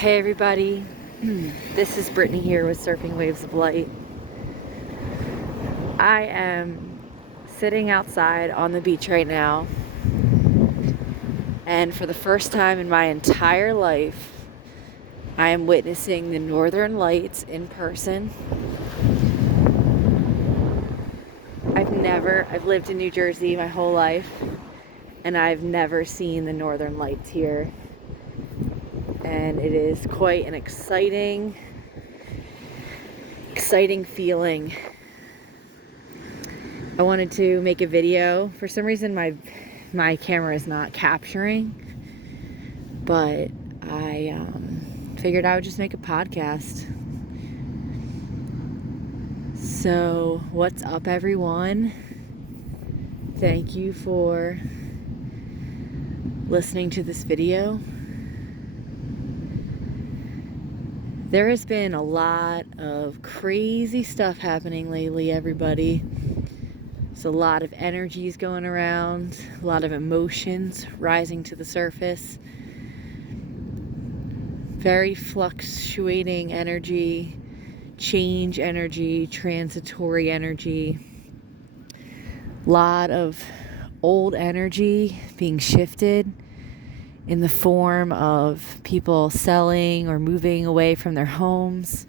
Hey everybody, this is Brittany here with Surfing Waves of Light. I am sitting outside on the beach right now, and for the first time in my entire life, I am witnessing the Northern Lights in person. I've lived in New Jersey my whole life, and I've never seen the Northern Lights here. And it is quite an exciting feeling. I wanted to make a video. For some reason my camera is not capturing, but I figured I would just make a podcast. So what's up, everyone? Thank you for listening to this video. There has been a lot of crazy stuff happening lately, everybody. There's a lot of energies going around, a lot of emotions rising to the surface. Very fluctuating energy, change energy, transitory energy. A lot of old energy being shifted in the form of people selling or moving away from their homes.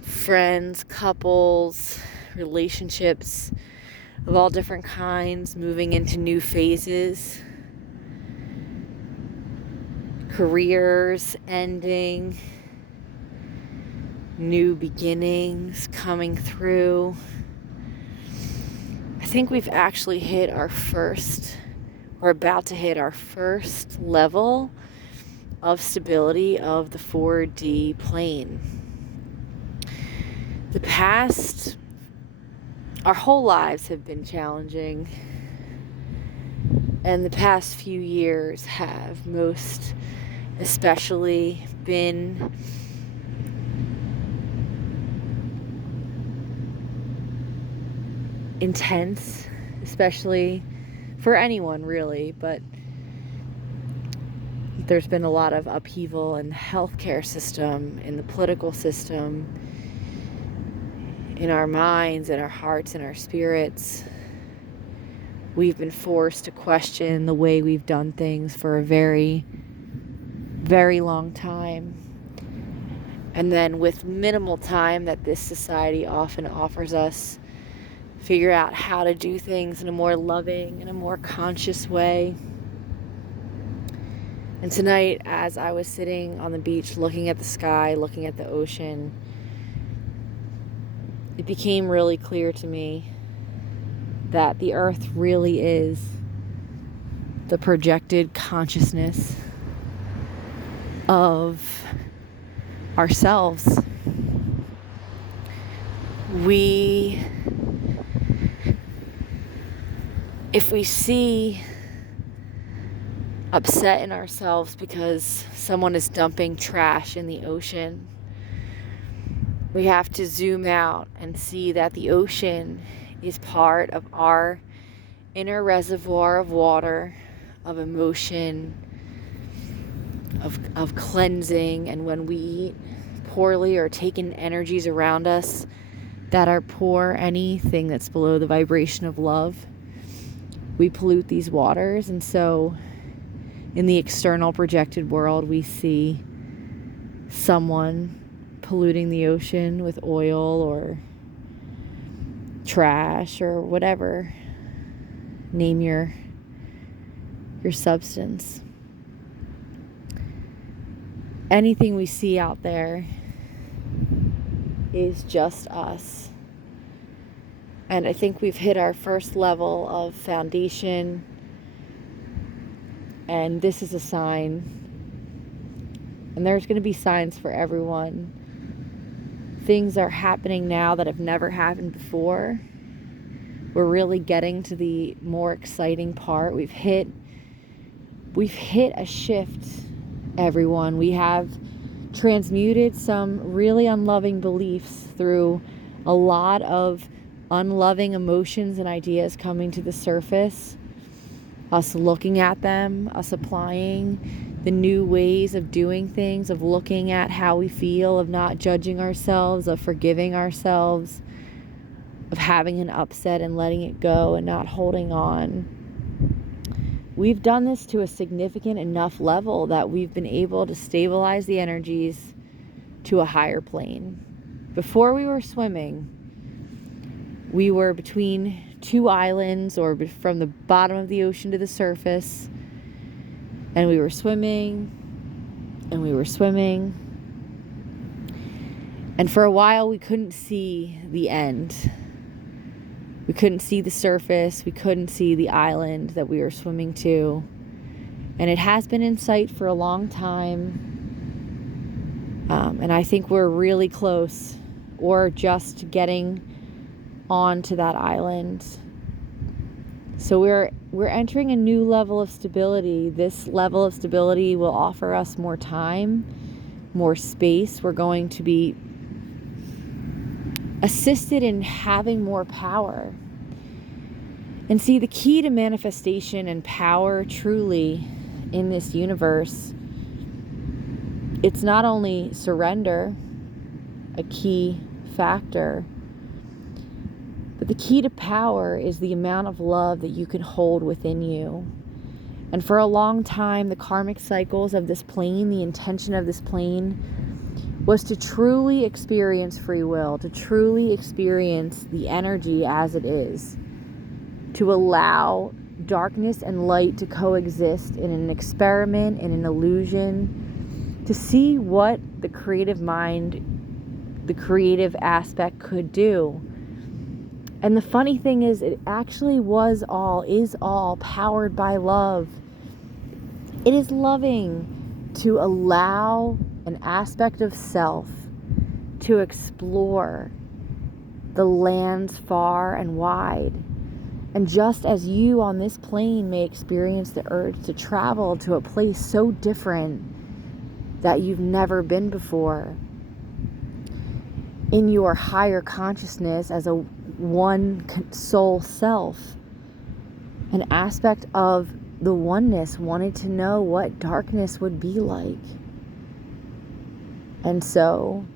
Friends, couples, relationships of all different kinds moving into new phases. Careers ending. New beginnings coming through. I think we've actually hit we're about to hit our first level of stability of the 4D plane. Our whole lives have been challenging, and the past few years have most especially been intense, especially for anyone really, but there's been a lot of upheaval in the healthcare system, in the political system, in our minds, in our hearts, in our spirits. We've been forced to question the way we've done things for a very, very long time. And then with minimal time that this society often offers us, figure out how to do things in a more loving and a more conscious way. And tonight, as I was sitting on the beach looking at the sky, looking at the ocean, it became really clear to me that the earth really is the projected consciousness of ourselves. If we see upset in ourselves because someone is dumping trash in the ocean, we have to zoom out and see that the ocean is part of our inner reservoir of water, of emotion, of cleansing. And when we eat poorly or take in energies around us that are poor, anything that's below the vibration of love, we pollute these waters. And so in the external projected world, we see someone polluting the ocean with oil or trash or whatever. Name your substance. Anything we see out there is just us. And I think we've hit our first level of foundation. And this is a sign. And there's going to be signs for everyone. Things are happening now that have never happened before. We're really getting to the more exciting part. We've hit a shift, everyone. We have transmuted some really unloving beliefs through a lot of unloving emotions and ideas coming to the surface, us looking at them, us applying the new ways of doing things, of looking at how we feel, of not judging ourselves, of forgiving ourselves, of having an upset and letting it go and not holding on. We've done this to a significant enough level that we've been able to stabilize the energies to a higher plane. Before we were swimming, we were between two islands, or from the bottom of the ocean to the surface, and we were swimming, and we were swimming, and for a while we couldn't see the end. We couldn't see the surface, we couldn't see the island that we were swimming to, and it has been in sight for a long time, and I think we're really close, or just getting onto that island. So we're entering a new level of stability. This level of stability will offer us more time, more space. We're going to be assisted in having more power. And see, the key to manifestation and power truly in this universe, it's not only surrender, a key factor, but the key to power is the amount of love that you can hold within you. And for a long time, the karmic cycles of this plane, the intention of this plane, was to truly experience free will, to truly experience the energy as it is, to allow darkness and light to coexist in an experiment, in an illusion, to see what the creative mind, the creative aspect could do. And the funny thing is, it actually is all powered by love. It is loving to allow an aspect of self to explore the lands far and wide. And just as you on this plane may experience the urge to travel to a place so different that you've never been before, in your higher consciousness as a one soul self, an aspect of the oneness wanted to know what darkness would be like. And so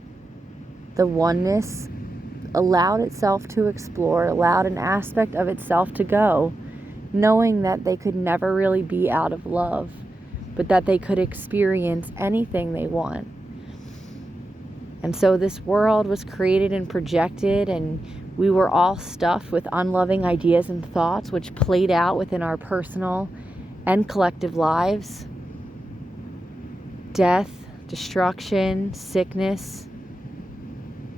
the oneness allowed itself to explore, allowed an aspect of itself to go, knowing that they could never really be out of love, but that they could experience anything they want. And so this world was created and projected, and we were all stuffed with unloving ideas and thoughts, which played out within our personal and collective lives. Death, destruction, sickness,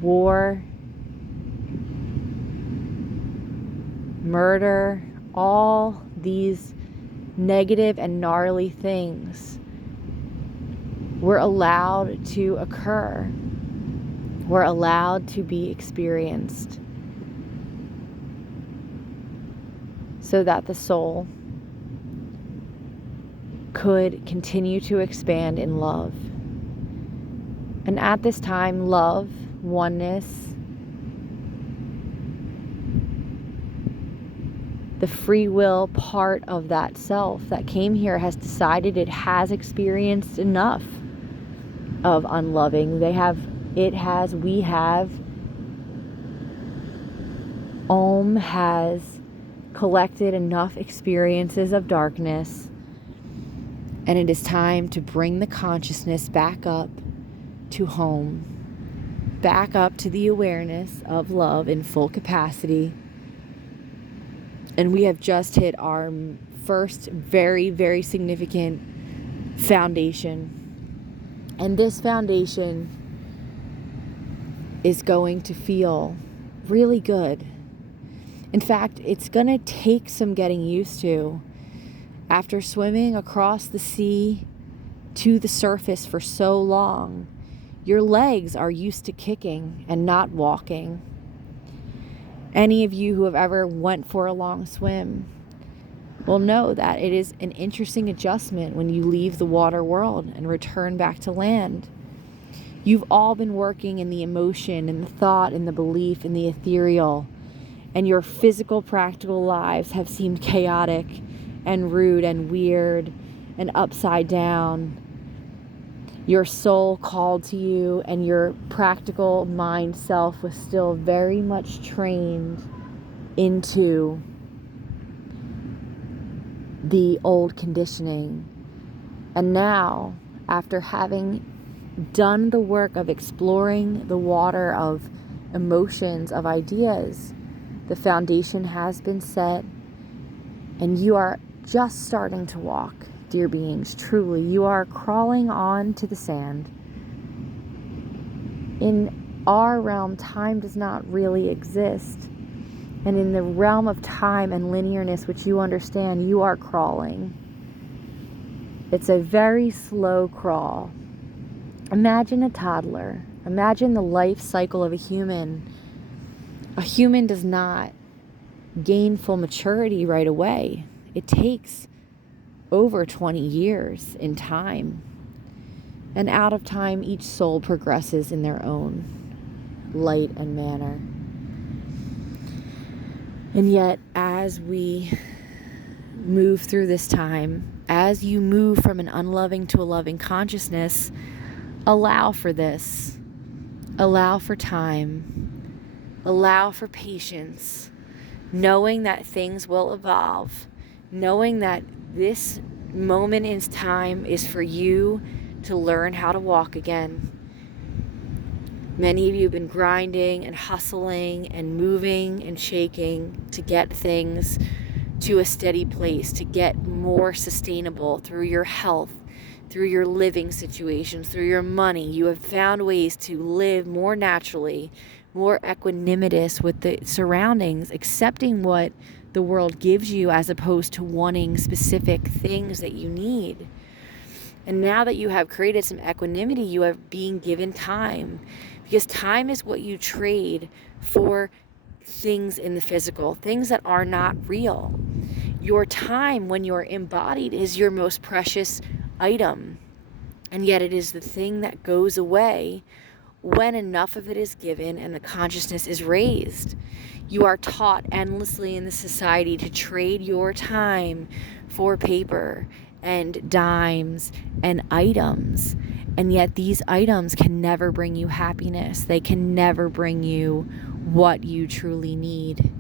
war, murder, all these negative and gnarly things were allowed to occur, were allowed to be experienced, so that the soul could continue to expand in love. And at this time, love, oneness, the free will part of that self that came here has decided it has experienced enough of unloving. We have. Om has collected enough experiences of darkness, and it is time to bring the consciousness back up to home, back up to the awareness of love in full capacity. And we have just hit our first very, very significant foundation. And this foundation is going to feel really good. In fact, it's going to take some getting used to. After swimming across the sea to the surface for so long, your legs are used to kicking and not walking. Any of you who have ever went for a long swim will know that it is an interesting adjustment when you leave the water world and return back to land. You've all been working in the emotion and the thought and the belief and the ethereal, and your physical, practical lives have seemed chaotic and rude and weird and upside down your soul called to you, and your practical mind self was still very much trained into the old conditioning. And now, after having done the work of exploring the water of emotions, of ideas, the foundation has been set, and you are just starting to walk, dear beings. Truly, you are crawling on to the sand. In our realm, time does not really exist. And in the realm of time and linearness, which you understand, you are crawling. It's a very slow crawl. Imagine a toddler. Imagine the life cycle of a human. A human does not gain full maturity right away. It takes over 20 years in time. And out of time, each soul progresses in their own light and manner. And yet, as we move through this time, as you move from an unloving to a loving consciousness, allow for this. Allow for time. Allow for patience. Knowing that things will evolve. Knowing that this moment in time is for you to learn how to walk again. Many of you have been grinding and hustling and moving and shaking to get things to a steady place, to get more sustainable through your health, through your living situations, through your money. You have found ways to live more naturally, more equanimous with the surroundings, accepting what the world gives you as opposed to wanting specific things that you need. And now that you have created some equanimity, you are being given time. Because time is what you trade for things in the physical, things that are not real. Your time, when you're embodied, is your most precious item. And yet it is the thing that goes away when enough of it is given and the consciousness is raised. You are taught endlessly in the society to trade your time for paper and dimes and items. And yet these items can never bring you happiness. They can never bring you what you truly need.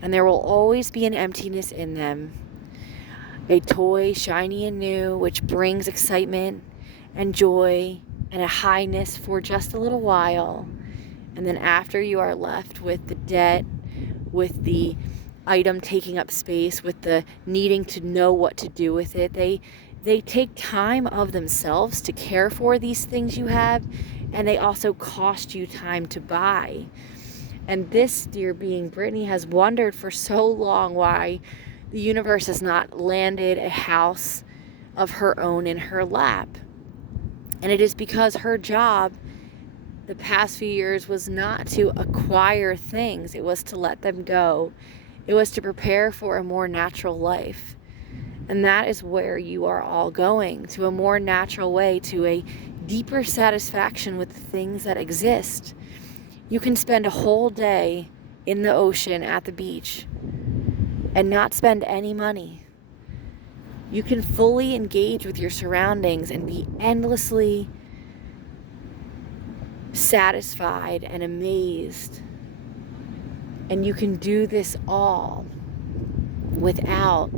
And there will always be an emptiness in them. A toy, shiny and new, which brings excitement and joy and a highness for just a little while. And then after, you are left with the debt, with the item taking up space, with the needing to know what to do with it. They take time of themselves to care for these things you have, and they also cost you time to buy. And this, dear being, Brittany, has wondered for so long why the universe has not landed a house of her own in her lap. And it is because her job the past few years was not to acquire things. It was to let them go. It was to prepare for a more natural life. And that is where you are all going, to a more natural way, to a deeper satisfaction with the things that exist. You can spend a whole day in the ocean at the beach and not spend any money. You can fully engage with your surroundings and be endlessly satisfied and amazed. And you can do this all without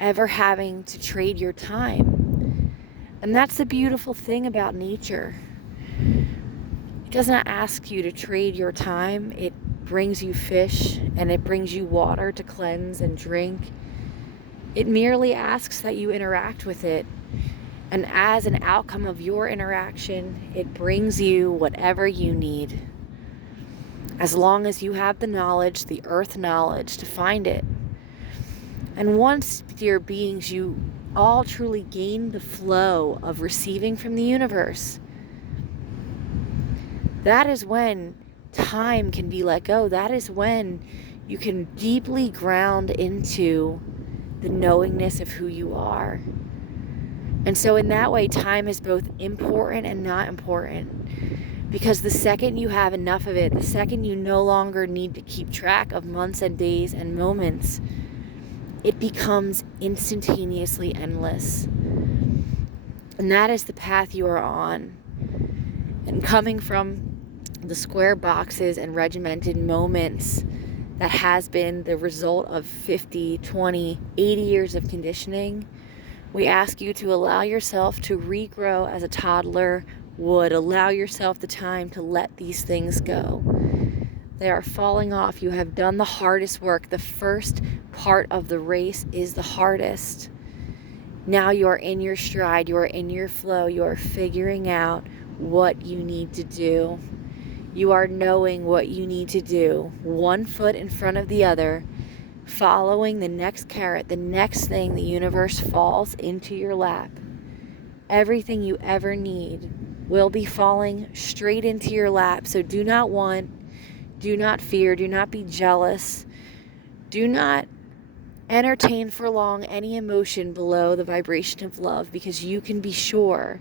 ever having to trade your time. And that's the beautiful thing about nature. It does not ask you to trade your time. It brings you fish and it brings you water to cleanse and drink. It merely asks that you interact with it. And as an outcome of your interaction, it brings you whatever you need. As long as you have the knowledge, the earth knowledge, to find it. And once, dear beings, you all truly gain the flow of receiving from the universe, that is when time can be let go. That is when you can deeply ground into the knowingness of who you are. And so in that way, time is both important and not important. Because the second you have enough of it, the second you no longer need to keep track of months and days and moments, it becomes instantaneously endless. And that is the path you are on. And coming from the square boxes and regimented moments that has been the result of 50, 20, 80 years of conditioning, we ask you to allow yourself to regrow as a toddler would. Allow yourself the time to let these things go. They are falling off. You have done the hardest work. The first part of the race is the hardest. Now you are in your stride. You are in your flow. You are figuring out what you need to do. You are knowing what you need to do. One foot in front of the other, following the next carrot, the next thing the universe falls into your lap. Everything you ever need will be falling straight into your lap. So do not want, do not fear, do not be jealous. Do not entertain for long any emotion below the vibration of love, because you can be sure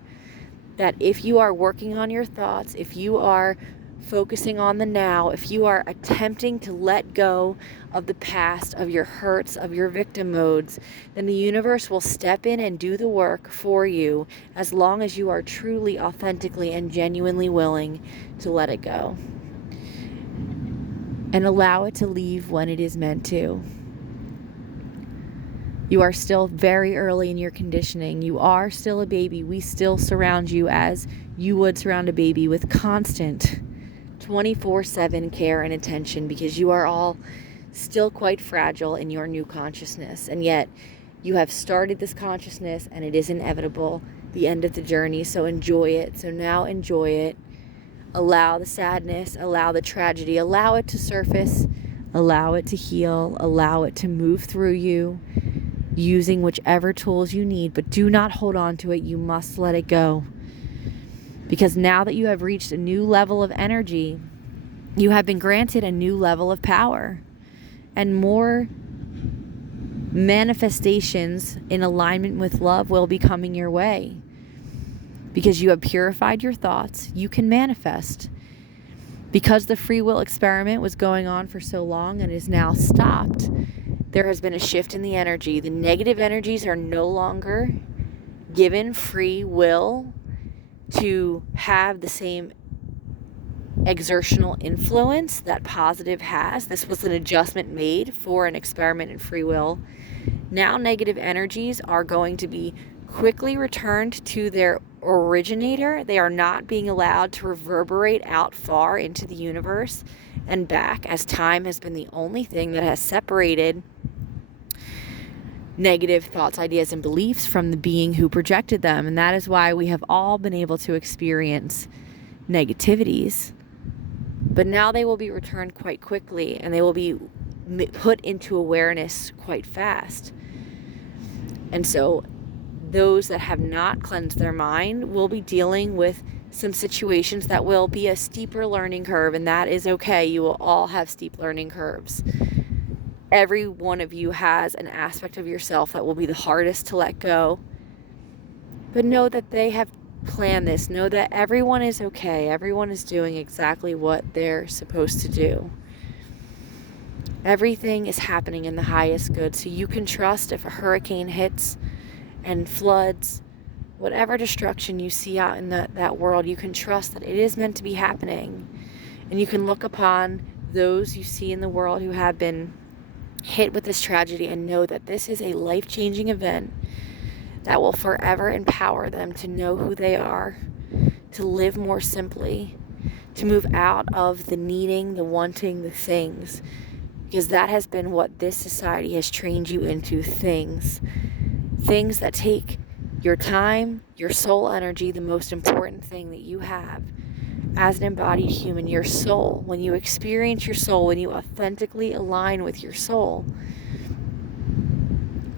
that if you are working on your thoughts, if you are focusing on the now, if you are attempting to let go of the past, of your hurts, of your victim modes, then the universe will step in and do the work for you, as long as you are truly, authentically, and genuinely willing to let it go. And allow it to leave when it is meant to. You are still very early in your conditioning. You are still a baby. We still surround you as you would surround a baby, with constant 24/7 care and attention, because you are all still quite fragile in your new consciousness. And yet you have started this consciousness, and it is inevitable, the end of the journey. So enjoy it. So now enjoy it. Allow the sadness, allow the tragedy, allow it to surface, allow it to heal, allow it to move through you, using whichever tools you need, but do not hold on to it. You must let it go. Because now that you have reached a new level of energy, you have been granted a new level of power, and more manifestations in alignment with love will be coming your way. Because you have purified your thoughts, you can manifest. Because the free will experiment was going on for so long and is now stopped, there has been a shift in the energy. The negative energies are no longer given free will to have the same exertional influence that positive has. This was an adjustment made for an experiment in free will. Now negative energies are going to be quickly returned to their originator. They are not being allowed to reverberate out far into the universe and back, as time has been the only thing that has separated negative thoughts, ideas, and beliefs from the being who projected them. And that is why we have all been able to experience negativities. But now they will be returned quite quickly, and they will be put into awareness quite fast. And so those that have not cleansed their mind will be dealing with some situations that will be a steeper learning curve, and that is okay. You will all have steep learning curves. Every one of you has an aspect of yourself that will be the hardest to let go. But know that they have planned this. Know that everyone is okay. Everyone is doing exactly what they're supposed to do. Everything is happening in the highest good. So you can trust if a hurricane hits and floods, whatever destruction you see out in that world, you can trust that it is meant to be happening. And you can look upon those you see in the world who have been hit with this tragedy and know that this is a life-changing event that will forever empower them to know who they are, to live more simply, to move out of the needing, the wanting, the things, because that has been what this society has trained you into. Things that take your time, your soul energy, the most important thing that you have as an embodied human, your soul. When you experience your soul, when you authentically align with your soul,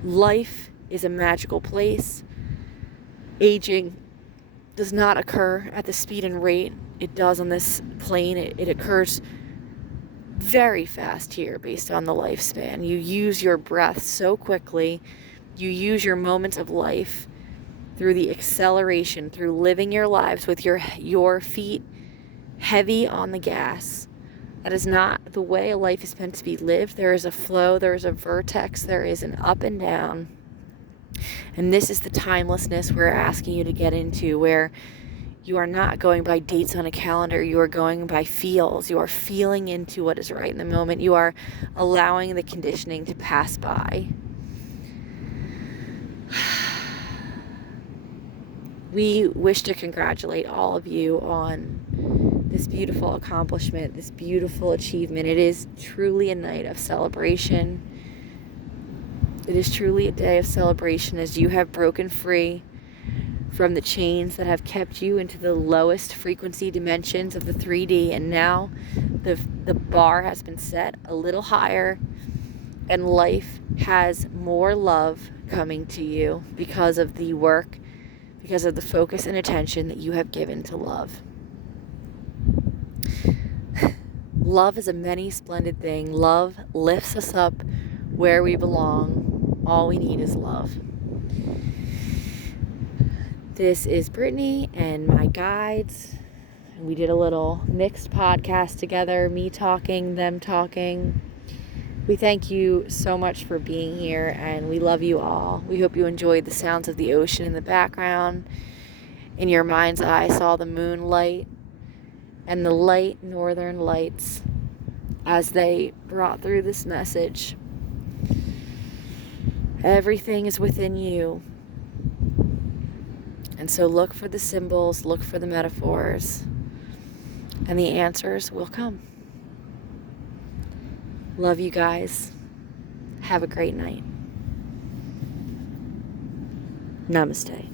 life is a magical place. Aging does not occur at the speed and rate it does on this plane. It occurs very fast here based on the lifespan. You use your breath so quickly. You use your moments of life through the acceleration, through living your lives with your feet heavy on the gas. That is not the way a life is meant to be lived. There is a flow, there is a vertex, there is an up and down. And this is the timelessness we're asking you to get into, where you are not going by dates on a calendar. You are going by feels. You are feeling into what is right in the moment. You are allowing the conditioning to pass by. We wish to congratulate all of you on this beautiful accomplishment, this beautiful achievement. It is truly a night of celebration. It is truly a day of celebration as you have broken free from the chains that have kept you into the lowest frequency dimensions of the 3D, and now the bar has been set a little higher, and life has more love coming to you because of the work, because of the focus and attention that you have given to love. Love is a many splendid thing. Love lifts us up where we belong. All we need is love. This is Brittany and my guides. And we did a little mixed podcast together, me talking, them talking. We thank you so much for being here, and we love you all. We hope you enjoyed the sounds of the ocean in the background. In your mind's eye, saw the moonlight and the light northern lights as they brought through this message. Everything is within you. And so look for the symbols, look for the metaphors, and the answers will come. Love you guys. Have a great night. Namaste.